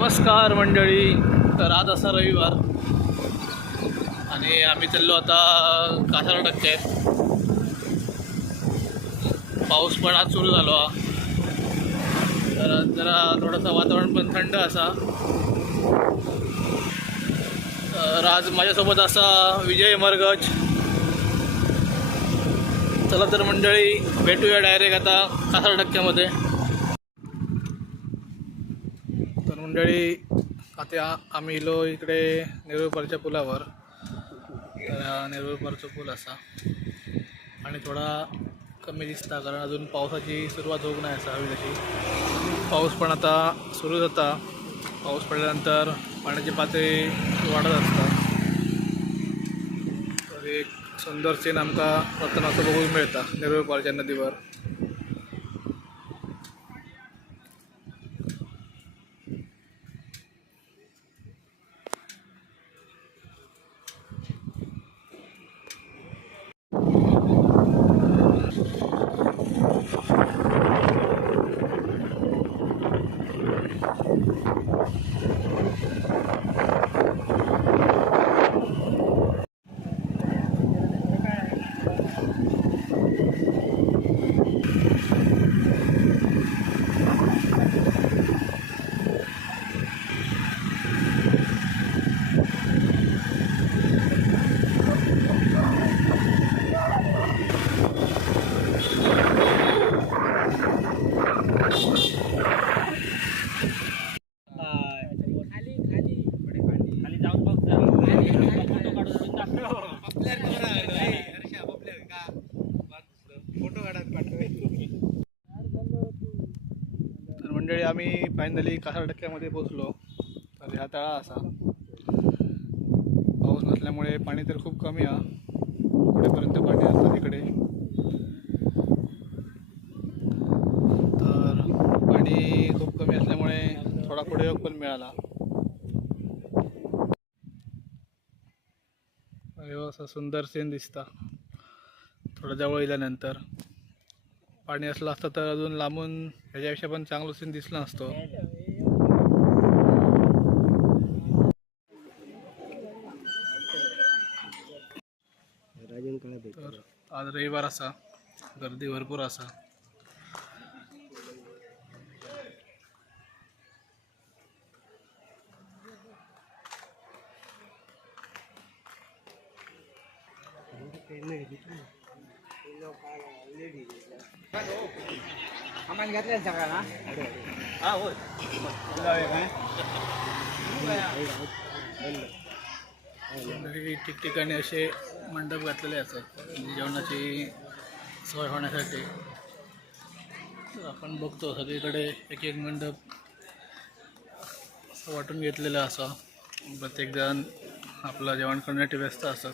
नमस्कार मंडळी. तर आज असा रविवार आणि आम्ही चाललो आता कासार टक्क्यात. पाऊस पण आज सुरू झालो हा. तर जरा थोडंसं वातावरण पण थंड असा. तर आज माझ्यासोबत असा विजय मरगज. चला तर मंडळी भेटूया डायरेक्ट आता कासार टक्क्यामध्ये. तर मंडळी आता आम्ही इलो इकडे नेरुळपारच्या पुलावर. तर हा नेरुळपारचा पूल असा आणि थोडा कमी दिसता कारण अजून पावसाची सुरुवात होऊ नाही असा हवी तशी. पाऊस पण आता सुरू होता. पाऊस पडल्यानंतर पाण्याची पातळी वाढत असता. तर एक सुंदर सीन आमका वतन असं बघून मिळता नेरुळपारच्या नदीवर. तर मंडळी आम्ही फायनली कासार टक्क्यामध्ये पोहोचलो. तर ह्या तळा असा पाऊस नसल्यामुळे पाणी तर खूप कमी आहे. पुढेपर्यंत पाणी असतं तिकडे. तर पाणी खूप कमी असल्यामुळे थोडा पुढे योग पण मिळाला. असं सुंदर सीन दिसता थोडं जवळ गेल्यानंतर. पाणी असलं असतं तर अजून लांबून ह्याच्यापेक्षा पण चांगलं सीन दिसला नसतो. तर आज रविवार असा गर्दी भरपूर असा. ठिकठिकाणी असे मंडप घातलेले असतात जेवणाची सोय होण्यासाठी. आपण बघतो सगळीकडे एक एक मंडप वाटून घेतलेला असा. प्रत्येक जण आपलं जेवण करण्यासाठी व्यस्त असतात.